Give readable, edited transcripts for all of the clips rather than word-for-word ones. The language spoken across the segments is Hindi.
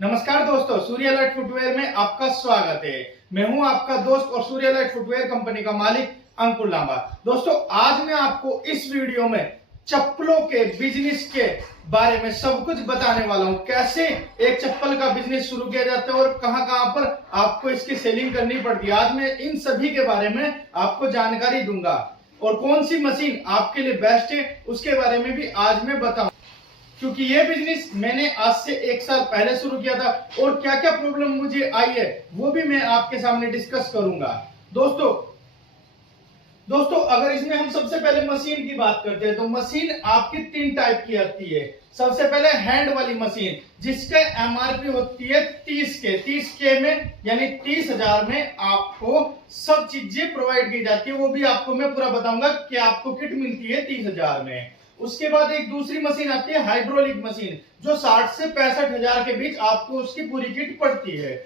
नमस्कार दोस्तों, सूर्यलाइट फुटवेयर में आपका स्वागत है। मैं हूं आपका दोस्त और सूर्यलाइट फुटवेयर कंपनी का मालिक अंकुर लांबा। दोस्तों, आज मैं आपको इस वीडियो में चप्पलों के बिजनेस के बारे में सब कुछ बताने वाला हूं। कैसे एक चप्पल का बिजनेस शुरू किया जाता है और कहां कहां पर आपको इसकी सेलिंग करनी पड़ती है। आज मैं इन सभी के बारे में आपको जानकारी दूंगा और कौन सी मशीन आपके लिए बेस्ट है उसके बारे में भी आज मैं बताऊंगा, क्योंकि ये बिजनेस मैंने आज से 1 साल पहले शुरू किया था और क्या क्या प्रॉब्लम मुझे आई है वो भी मैं आपके सामने डिस्कस करूंगा। दोस्तों अगर इसमें हम सबसे पहले मशीन की बात करते हैं तो मशीन आपकी 3 टाइप की आती है। सबसे पहले हैंड वाली मशीन जिसका एमआरपी होती है 30 के में, यानी 30,000 में आपको सब चीजें प्रोवाइड की जाती है। वो भी आपको मैं पूरा बताऊंगा कि आपको किट मिलती है 30,000 में। उसके बाद एक दूसरी मशीन आती है हाइड्रोलिक मशीन, जो 60 से 65,000 के बीच आपको उसकी पूरी किट पड़ती है।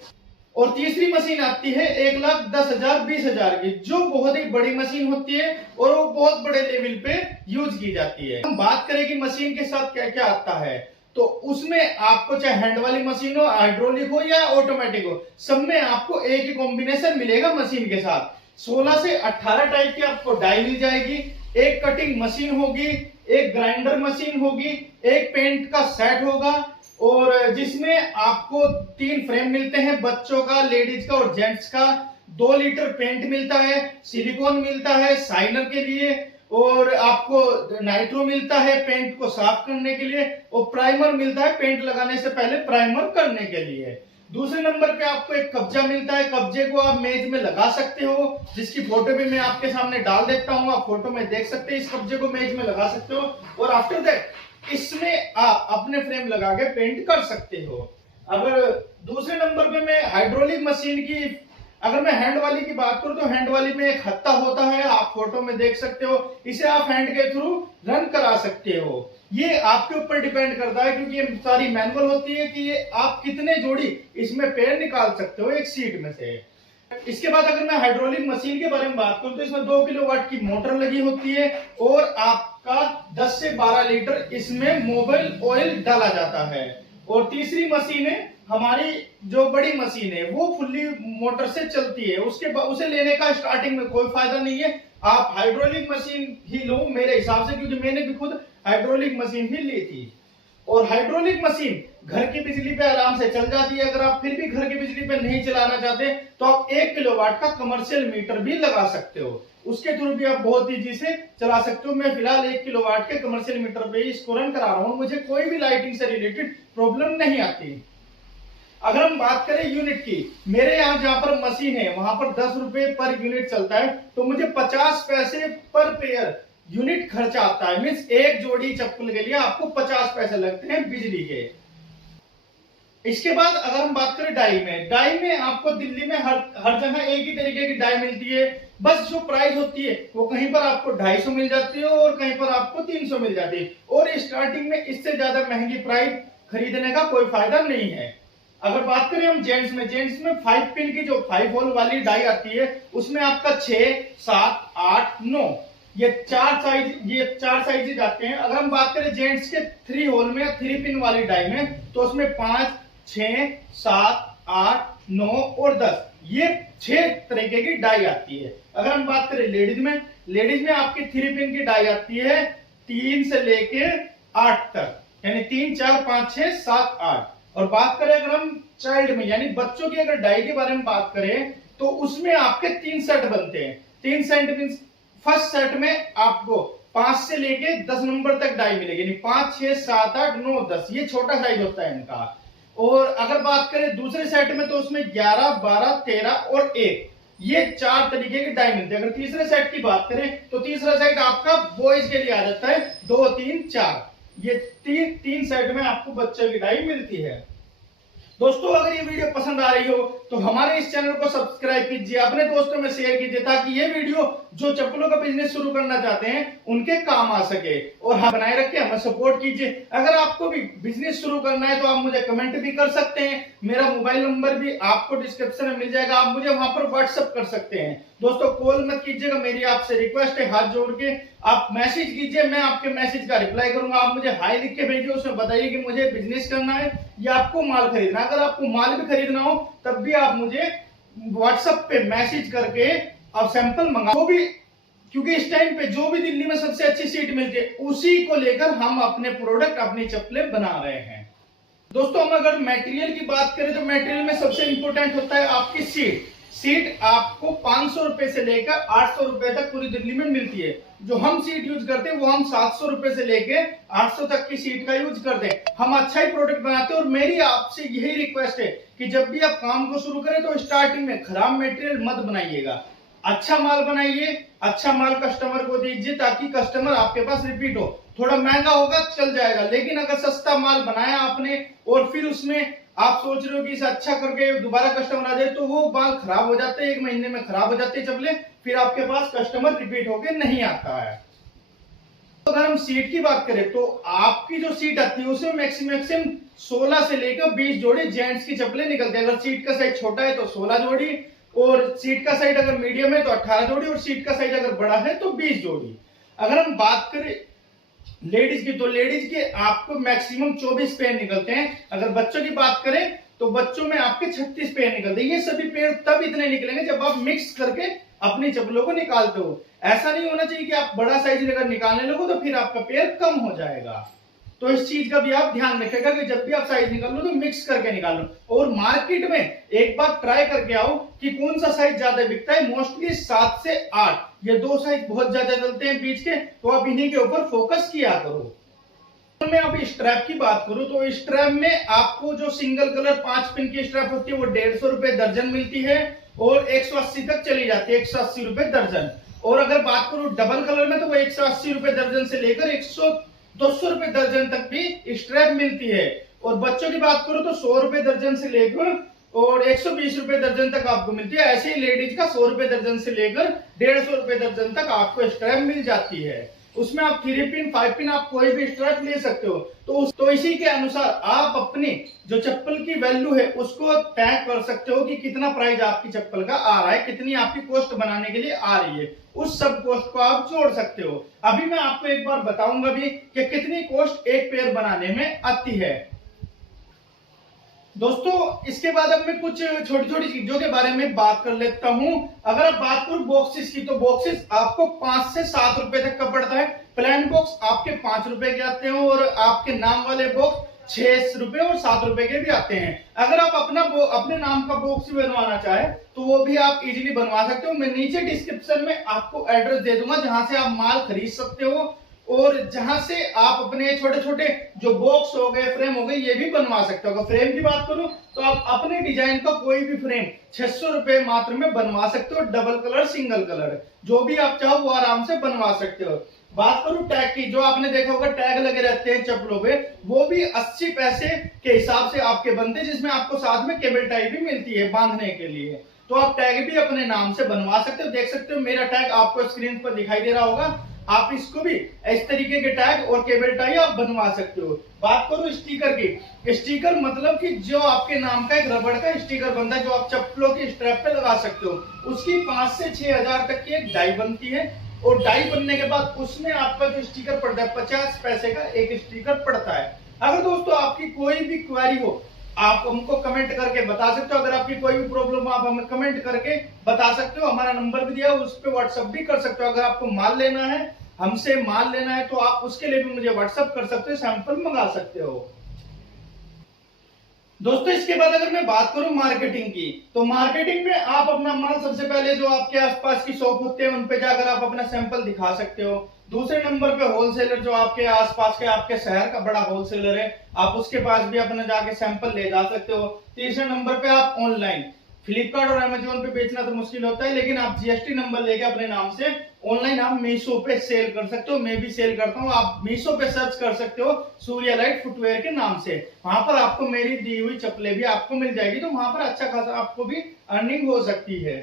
और तीसरी मशीन आती है 1,10,000 20,000 की, जो बहुत ही बड़ी मशीन होती है और वो बहुत बड़े लेवल पे यूज की जाती है। हम बात करें कि मशीन के साथ क्या क्या आता है, तो उसमें आपको चाहे हैंड वाली मशीन हो, हाइड्रोलिक हो या ऑटोमेटिक हो, सब में आपको एक ही कॉम्बिनेशन मिलेगा। मशीन के साथ 16 से 18 टाइप की आपको डाई मिल जाएगी, एक कटिंग मशीन होगी, एक ग्राइंडर मशीन होगी, एक पेंट का सेट होगा और जिसमें आपको 3 फ्रेम मिलते हैं, बच्चों का, लेडीज का और जेंट्स का। 2 लीटर पेंट मिलता है, सिलिकॉन मिलता है शाइनर के लिए और आपको नाइट्रो मिलता है पेंट को साफ करने के लिए और प्राइमर मिलता है पेंट लगाने से पहले प्राइमर करने के लिए। दूसरे नंबर पे आपको एक कब्जा मिलता है। कब्जे को आप मेज में लगा सकते हो, जिसकी फोटो भी मैं आपके सामने डाल देता हूं, आप फोटो में देख सकते हैं। इस कब्जे को मेज में लगा सकते हो और आफ्टर दैट इसमें आप अपने फ्रेम लगा के पेंट कर सकते हो। अगर दूसरे नंबर पे मैं हाइड्रोलिक मशीन की, अगर मैं हैंड वाली की बात करूं तो हैंड वाली में एक हत्था होता है, आप फोटो में देख सकते हो। इसे आप हैंड के थ्रू रन करा सकते हो। ये आपके ऊपर डिपेंड करता है, क्योंकि ये सारी मैनुअल होती है कि ये आप कितने जोड़ी इसमें पैर निकाल सकते हो एक सीट में से। इसके बाद अगर मैं हाइड्रोलिक मशीन के बारे में बात करूं तो इसमें 2 किलोवाट की मोटर लगी होती है और आपका 10 से 12 लीटर इसमें मोबाइल ऑयल डाला जाता है। और तीसरी मशीन है हमारी, जो बड़ी मशीन है वो फुल्ली मोटर से चलती है। उसे लेने का स्टार्टिंग में कोई फायदा नहीं है, आप हाइड्रोलिक मशीन ही लो मेरे हिसाब से, क्योंकि मैंने भी खुद हाइड्रोलिक मशीन ही ली थी। और हाइड्रोलिक मशीन घर की बिजली पे आराम से चल जाती है। अगर आप फिर भी घर की बिजली पे नहीं चलाना चाहते तो आप 1 किलोवाट का कमर्शियल मीटर भी लगा सकते हो, उसके थ्रू भी आप बहुत ईजी से चला सकते हो। मैं फिलहाल 1 किलोवाट के कमर्शियल मीटर पे इसको रन करा रहा हूं, मुझे कोई भी लाइटिंग से रिलेटेड प्रॉब्लम नहीं आती। अगर हम बात करें यूनिट की, मेरे यहाँ जहां पर मशीन है वहां पर 10 रुपए पर यूनिट चलता है, तो मुझे 50 पैसे पर पेयर यूनिट खर्चा आता है। मीन्स एक जोड़ी चप्पल के लिए आपको 50 पैसे लगते हैं बिजली के। इसके बाद अगर हम बात करें डाई में आपको दिल्ली में हर जगह एक ही तरीके की डाई मिलती है। बस जो प्राइस होती है वो कहीं पर आपको 250 मिल जाती है और कहीं पर आपको 300 मिल जाती है। और स्टार्टिंग में इससे ज्यादा महंगी प्राइस खरीदने का कोई फायदा नहीं है। अगर बात करें हम जेंट्स में 5 पिन की जो 5 होल वाली डाई आती है, उसमें आपका 6, 7, 8, 9 ये चार साइज आते हैं। अगर हम बात करें जेंट्स के 3 होल में 3 पिन वाली डाई में, तो उसमें 5, 6, 7, 8, 9 और 10 ये 6 तरीके की डाई आती है। अगर हम बात करें लेडीज में आपकी 3 पिन की डाई आती है 3 से लेके 8 तक, यानी 3, 4, 5, 6, 7, 8। और बात करें अगर हम चाइल्ड में यानी बच्चों की अगर डाई के बारे में बात करें तो उसमें आपके 3 सेट बनते हैं। 3 सेट मीन फर्स्ट सेट में आपको 5 से लेके 10 नंबर तक डाई मिलेगी, यानी 5, 6, 7, 8, 9, 10 ये छोटा साइज होता है इनका। और अगर बात करें दूसरे सेट में तो उसमें 11, 12, 13 और 1 ये 4 तरीके की डाई मिलती है। अगर तीसरे सेट की बात करें तो तीसरा सेट आपका बॉयज के लिए आ जाता है 2, 3, 4 ये 3 सेट में आपको बच्चों की डाई मिलती है। दोस्तों अगर ये वीडियो पसंद आ रही हो तो हमारे इस चैनल को सब्सक्राइब कीजिए, अपने दोस्तों में शेयर कीजिए, ताकि ये वीडियो जो चप्पलों का बिजनेस शुरू करना चाहते हैं उनके काम आ सके। और हाँ, बनाए रख के हमें सपोर्ट कीजिए। अगर आपको भी बिजनेस शुरू करना है तो आप मुझे कमेंट भी कर सकते हैं, मेरा मोबाइल नंबर भी आपको डिस्क्रिप्शन में मिल जाएगा, आप मुझे वहां पर व्हाट्सएप कर सकते हैं। दोस्तों कॉल मत कीजिएगा, मेरी आपसे रिक्वेस्ट है, हाथ जोड़ के आप मैसेज कीजिए, मैं आपके मैसेज का रिप्लाई करूंगा। आप मुझे हाई लिख के भेजिए, उसमें बताइए कि मुझे बिजनेस करना है या आपको माल खरीदना। अगर आपको माल भी खरीदना हो तब भी आप मुझे व्हाट्सएप पे मैसेज करके आप सैंपल मंगा, वो भी क्योंकि इस टाइम पे जो भी दिल्ली में सबसे अच्छी सीट मिलती है उसी को लेकर हम अपने प्रोडक्ट अपनी चप्पलें बना रहे हैं। दोस्तों हम अगर मटेरियल की बात करें तो मटेरियल में सबसे इंपॉर्टेंट होता है आपकी सीट। सीट आपको 500 रुपए से लेकर 800 रुपए तक पूरी दिल्ली में मिलती है। जो हम सीट यूज करते हैं वो हम 700 रुपए से लेके 800 तक की सीट का यूज करते हैं। हम अच्छा ही प्रोडक्ट बनाते हैं और मेरी आपसे यही रिक्वेस्ट है कि जब भी आप काम को शुरू करें तो स्टार्टिंग में खराब मटेरियल मत बनाइएगा, अच्छा माल बनाइए, अच्छा माल कस्टमर को दीजिए ताकि कस्टमर आपके पास रिपीट हो। थोड़ा महंगा होगा चल जाएगा, लेकिन अगर सस्ता माल बनाया आपने और फिर उसमें आप सोच रहे हो कि इसे अच्छा करके दोबारा कस्टमर आ जाए तो वो माल खराब हो जाते हैं, 1 महीने में खराब हो जाते हैं चप्पलें, फिर आपके पास कस्टमर रिपीट होके नहीं आता है। तो अगर हम सीट की बात करें तो आपकी जो सीट आती है उसमें मैक्सिमम 16 से लेकर 20 जोड़ी जेंट्स की चप्पलें निकलती है। अगर सीट का साइज छोटा है तो 16 जोड़ी, और सीट का साइज अगर मीडियम है तो 18 जोड़ी, और सीट का साइज अगर बड़ा है तो 20 जोड़ी। अगर हम बात करें लेडीज की तो लेडीज के आपको मैक्सिमम 24 पेयर निकलते हैं। अगर बच्चों की बात करें तो बच्चों में आपके 36 पेयर निकलते हैं। ये सभी पेयर तब इतने निकलेंगे जब आप मिक्स करके अपनी चप्पलों को निकालते हो। ऐसा नहीं होना चाहिए कि आप बड़ा साइज अगर निकालने लगो तो फिर आपका पेयर कम हो जाएगा। तो इस चीज का भी आप ध्यान रखिएगा कि जब भी आप साइज निकालो तो मिक्स करके निकालो। और मार्केट में एक बार ट्राई करके आओ कि कौन सा साइज ज्यादा बिकता है। मोस्टली 7 से 8 ये 2 साइज बहुत ज्यादा चलते हैं बीच के, तो आप इन्हीं के ऊपर फोकस किया करो। मैं अभी स्ट्रैप की बात करूं तो स्ट्रैप में आपको जो सिंगल कलर 5 पिन की स्ट्रैप होती है वो 150 रुपए दर्जन मिलती है और 180 तक चली जाती है, 180 रुपए दर्जन। और अगर बात करूं डबल कलर में तो वो 180 रुपए दर्जन से लेकर 200 रुपए दर्जन तक भी स्ट्रैप मिलती है। और बच्चों की बात करो तो 100 रुपए दर्जन से लेकर और 120 रुपए दर्जन तक आपको मिलती है। ऐसे ही लेडीज का 100 रुपए दर्जन से लेकर 150 रुपए दर्जन तक आपको स्ट्रैप मिल जाती है। उसमें आप 3 पिन 5 पिन आप कोई भी स्ट्रैप ले सकते हो। तो इसी के अनुसार आप अपनी जो चप्पल की वैल्यू है उसको टैग कर सकते हो कि कितना प्राइस आपकी चप्पल का आ रहा है, कितनी आपकी कॉस्ट बनाने के लिए आ रही है, उस सब कॉस्ट को आप जोड़ सकते हो। अभी मैं आपको एक बार बताऊंगा भी कि कितनी कॉस्ट एक पेयर बनाने में आती है। दोस्तों इसके बाद अब मैं कुछ छोटी छोटी चीजों के बारे में बात कर लेता हूं। अगर आप बात करूं बॉक्सेस की तो बॉक्सेस आपको 5 से 7 रुपए तक का पड़ता है। प्लेन बॉक्स आपके 5 रुपए के आते हैं और आपके नाम वाले बॉक्स 6 रुपए और 7 रुपए के भी आते हैं। अगर आप अपने नाम का बॉक्स भी बनवाना चाहे तो वो भी आप इजीली बनवा सकते हो। मैं नीचे डिस्क्रिप्शन में आपको एड्रेस दे दूंगा जहां से आप माल खरीद सकते हो और जहां से आप अपने छोटे छोटे जो बॉक्स हो गए, फ्रेम हो गए, ये भी बनवा सकते हो। अगर फ्रेम की बात करूं तो आप अपने डिजाइन का कोई भी फ्रेम 600 रुपए मात्र में बनवा सकते हो। डबल कलर सिंगल कलर जो भी आप चाहो वो आराम से बनवा सकते हो। बात करूं टैग की, जो आपने देखा होगा टैग लगे रहते हैं चप्पलों पे, वो भी 80 पैसे के हिसाब से आपके बनते हैं, जिसमें आपको साथ में केबल टाई भी मिलती है बांधने के लिए। तो आप टैग भी अपने नाम से बनवा सकते हो। देख सकते हो मेरा टैग आपको स्क्रीन पर दिखाई दे रहा होगा। आप इसको भी इस तरीके के टैग और केबल टाई आप बनवा सकते हो। बात करो स्टिकर की, स्टिकर मतलब कि जो आपके नाम का एक रबड़ का स्टिकर बनता है जो आप चप्पलों की स्ट्रैप पे लगा सकते हो। उसकी 5 से 6 हजार तक की एक डाई बनती है और डाई बनने के बाद उसमें आपका जो स्टिकर पड़ता है 50 पैसे का एक स्टिकर पड़ता है। अगर दोस्तों आपकी कोई भी क्वेरी हो आप हमको कमेंट करके बता सकते हो। अगर आपकी कोई भी प्रॉब्लम हो आप हमें कमेंट करके बता सकते हो। हमारा नंबर भी दिया है, उस पर व्हाट्सएप भी कर सकते हो। अगर आपको माल लेना है, हमसे माल लेना है तो आप उसके लिए भी मुझे व्हाट्सएप कर सकते हो, सैंपल मंगा सकते हो। दोस्तों इसके बाद अगर मैं बात करूं मार्केटिंग की तो मार्केटिंग में आप अपना माल सबसे पहले जो आपके आसपास की शॉप होते हैं उन पे जाकर आप अपना सैंपल दिखा सकते हो। दूसरे नंबर पे होलसेलर जो आपके आसपास के आपके शहर का बड़ा होलसेलर है आप उसके पास भी अपना जाके सैंपल ले जा सकते हो। तीसरे नंबर पे आप ऑनलाइन फ्लिपकार्ट और अमेजोन पे बेचना तो मुश्किल होता है, लेकिन आप जीएसटी नंबर लेके अपने नाम से ऑनलाइन आप मीशो पे सेल कर सकते हो। मैं भी सेल करता हूँ। आप मीशो पे सर्च कर सकते हो सूर्या लाइट फुटवेयर के नाम से। वहां पर आपको मेरी दी हुई चप्पलें भी आपको मिल जाएगी, तो वहां पर अच्छा खासा आपको भी अर्निंग हो सकती है।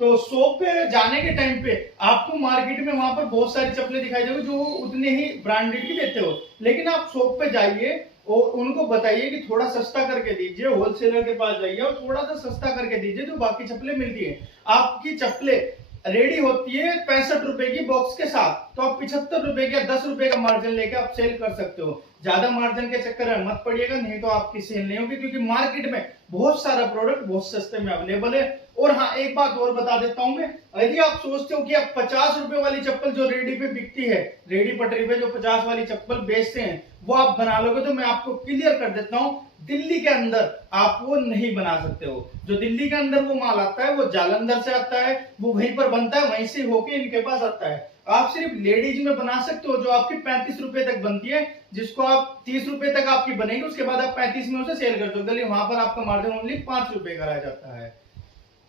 तो शॉप पे जाने के टाइम पे आपको मार्केट में वहां पर बहुत सारी चप्पलें दिखाई देगी जो उतने ही ब्रांडेड की देते हो, लेकिन आप शॉप पे जाइए और उनको बताइए कि थोड़ा सस्ता करके दीजिए। होलसेलर के पास जाइए और थोड़ा सा सस्ता करके दीजिए जो बाकी चप्पलें मिलती है। आपकी चप्पलें रेडी होती है 65 रुपए की बॉक्स के साथ, तो आप 75 रुपए का 10 रुपए का मार्जिन लेके आप सेल कर सकते हो। ज्यादा मार्जिन के चक्कर में मत पड़िएगा, नहीं तो आपकी सेल नहीं होगी, क्योंकि मार्केट में बहुत सारा प्रोडक्ट बहुत सस्ते में अवेलेबल है। और हाँ, एक बात और बता देता हूं मैं, यदि आप सोचते हो कि आप 50 रुपए वाली चप्पल जो रेडी पे बिकती है, रेडी पटरी पे जो 50 वाली चप्पल बेचते हैं वो आप बना लोगे, तो मैं आपको क्लियर कर देता हूं, दिल्ली के अंदर आप वो नहीं बना सकते हो। जो दिल्ली के अंदर वो माल आता है वो जालंधर से आता है, वो वहीं पर बनता है, वहीं से होके इनके पास आता है। आप सिर्फ लेडीज में बना सकते हो जो आपकी 35 रुपए तक बनती है, जिसको आप 30 रुपए तक आपकी बनेगी, उसके बाद आप 35 में उसे सेल कर सकते हो, वहां पर आपका मार्जिन ओनली 5 रुपए का रह जाता है।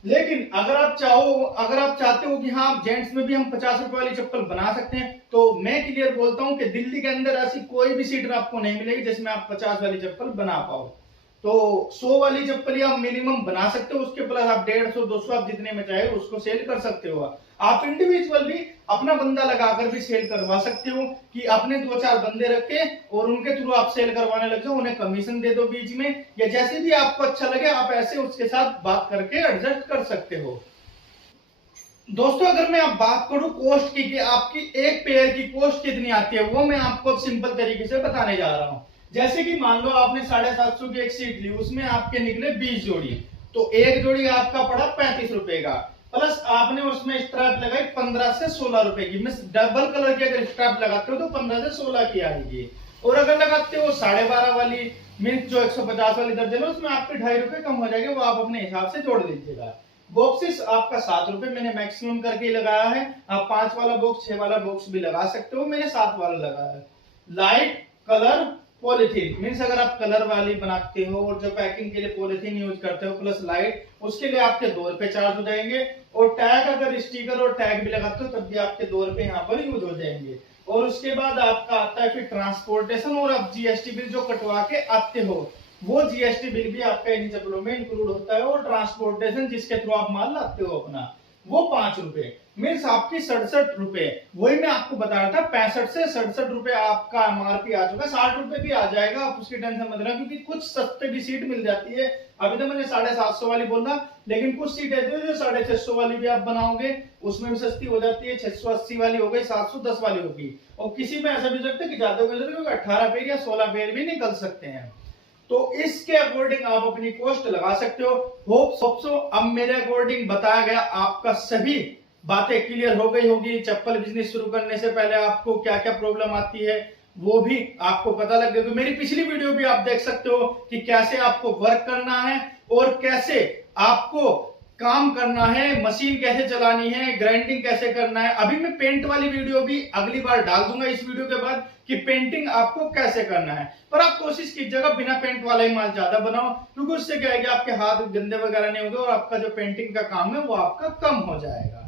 लेकिन अगर आप चाहते हो कि हाँ जेंट्स में भी हम 50 रुपए वाली चप्पल बना सकते हैं, तो मैं क्लियर बोलता हूं कि दिल्ली के अंदर ऐसी कोई भी सीट आपको नहीं मिलेगी जिसमें आप 50 वाली चप्पल बना पाओ। तो 100 वाली चप्पल आप मिनिमम बना सकते हो, उसके प्लस आप 150 200 आप जितने में चाहे उसको सेल कर सकते हो। आप इंडिविजुअल भी अपना बंदा लगाकर भी सेल करवा सकते हो, कि अपने 2-4 बंदे रख के और उनके थ्रू आप सेल करवाने लग जाओ, उन्हें कमीशन दे दो बीच में, या जैसे भी आपको अच्छा लगे आप ऐसे उसके साथ बात करके एडजस्ट कर सकते हो। दोस्तों, अगर मैं आप बात करूं कॉस्ट की कि आपकी एक पेयर की कॉस्ट कितनी आती है, वो मैं आपको सिंपल तरीके से बताने जा रहा हूं। जैसे कि मान लो आपने 750 की एक सीट ली, उसमें आपके निकले 20 जोड़ी, तो एक जोड़ी आपका पड़ा 35 रुपए का, प्लस आपने उसमें स्ट्रैप लगाई 15 से 16 रुपए की। मींस डबल कलर की अगर स्ट्रैप लगाते हो तो 15 से 16 की आएगी, और अगर लगाते हो 12.5 वाली मींस जो 150 वाली दर्जन है, उसमें आपके 2.5 रुपए कम हो जाएंगे, वो आप अपने हिसाब से जोड़ लीजिएगा। बॉक्सेस आपका 7 रुपए मैंने मैक्सिमम करके लगाया है, आप 5 वाला बॉक्स 6 वाला बॉक्स भी लगा सकते हो, मैंने 7 वाला लगाया है। लाइट कलर पॉलिथीन मीन्स अगर आप कलर वाली बनाते हो और जो पैकिंग के लिए पॉलिथीन यूज करते हो प्लस लाइट, उसके लिए आपके 2 रुपए चार्ज हो जाएंगे। और टैग अगर स्टिकर और टैग भी लगाते हो तब भी आपके 2 रुपए यहाँ पर यूज हो जाएंगे। और उसके बाद आपका आता है फिर ट्रांसपोर्टेशन, और आप जीएसटी बिल जो कटवा के आते हो वो जीएसटी बिल भी आपका इन चप्पलों में इंक्लूड होता है, और ट्रांसपोर्टेशन जिसके थ्रू आप माल लाते हो अपना, वो 5 रुपए मीन्स आपकी 67 रुपए। वही मैं आपको बता रहा था, 65 से 67 रुपए आपका एमआरपी आ चुका है, 60 रुपए भी आ जाएगा, आप उसकी टेंशन मत लेना, क्योंकि कुछ सस्ते भी सीट मिल जाती है। अभी तो मैंने 750 वाली बोला, लेकिन कुछ सीट ऐसी है जो 650 वाली भी आप बनाओगे उसमें भी सस्ती हो जाती है, 680 वाली हो गई, 710 वाली होगी, और किसी में ऐसा भी हो सकता है कि ज्यादा हो सकता है क्योंकि 18 पेड़ या 16 पेड़ भी निकल सकते हैं। तो इसके अकॉर्डिंग आप अपनी कॉस्ट लगा सकते हो। होप सो अब मेरे अकॉर्डिंग बताया गया आपका सभी बातें क्लियर हो गई होगी। चप्पल बिजनेस शुरू करने से पहले आपको क्या क्या प्रॉब्लम आती है वो भी आपको पता लग गया। मेरी पिछली वीडियो भी आप देख सकते हो कि कैसे आपको वर्क करना है और कैसे आपको काम करना है, मशीन कैसे चलानी है, ग्राइंडिंग कैसे करना है। अभी मैं पेंट वाली वीडियो भी अगली बार डाल दूंगा इस वीडियो के बाद कि पेंटिंग आपको कैसे करना है, पर आप कोशिश कीजिएगा बिना पेंट वाला ही माल ज्यादा बनाओ, क्योंकि उससे क्या है कि आपके हाथ गंदे वगैरह नहीं होंगे और आपका जो पेंटिंग का काम है वो आपका कम हो जाएगा।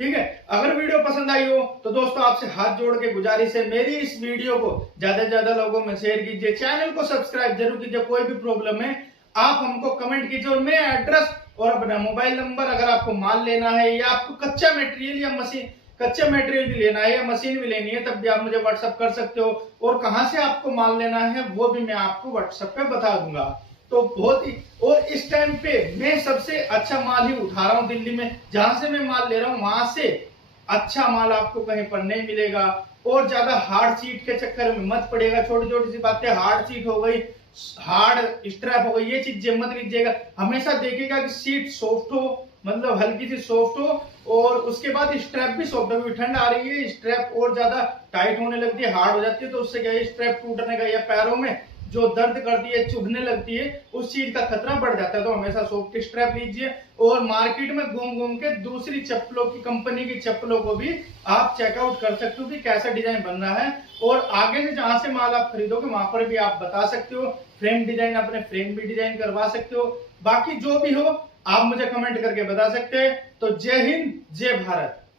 ठीक है, अगर वीडियो पसंद आई हो तो दोस्तों आपसे हाथ जोड़ के गुजारिश है, मेरी इस वीडियो को ज्यादा से ज्यादा लोगों में शेयर कीजिए, चैनल को सब्सक्राइब जरूर कीजिए। कोई भी प्रॉब्लम है आप हमको कमेंट कीजिए, और मेरा एड्रेस और अपना मोबाइल नंबर, अगर आपको माल लेना है या आपको कच्चा मटेरियल या मशीन, कच्चा मटेरियल भी लेना है या मशीन भी लेनी है, तब भी आप मुझे व्हाट्सएप कर सकते हो, और कहां से आपको माल लेना है वो भी मैं आपको व्हाट्सएप पे बता दूंगा। तो बहुत ही, और इस टाइम पे मैं सबसे अच्छा माल ही उठा रहा हूं दिल्ली में, जहां से मैं माल ले रहा हूं वहां से अच्छा माल आपको कहीं पर नहीं मिलेगा। और ज्यादा हार्ड सीट के चक्कर में मत पड़ेगा, छोटी छोटी सी बातें, हार्ड सीट हो गई, हार्ड स्ट्रैप हो गई, ये चीजें मत लीजिएगा। हमेशा देखिएगा कि सीट सॉफ्ट हो, मतलब हल्की सी सॉफ्ट हो, और उसके बाद स्ट्रैप भी सॉफ्ट हो। ठंड आ रही है, स्ट्रैप और ज्यादा टाइट होने लगती है, हार्ड हो जाती है, तो उससे क्या है स्ट्रैप टूटने का या पैरों में जो दर्द करती है, चुभने लगती है, उस चीज का खतरा बढ़ जाता है। तो हमेशा सॉफ्ट स्ट्रैप लीजिए, और मार्केट में घूम घूम के दूसरी चप्पलों की कंपनी की चप्पलों को भी आप चेकआउट कर सकते हो कि कैसा डिजाइन बन रहा है, और आगे से जहां से माल आप खरीदोगे वहां पर भी आप बता सकते हो। फ्रेम डिजाइन, अपने फ्रेम भी डिजाइन करवा सकते हो। बाकी जो भी हो आप मुझे कमेंट करके बता सकते हैं। तो जय हिंद, जय भारत।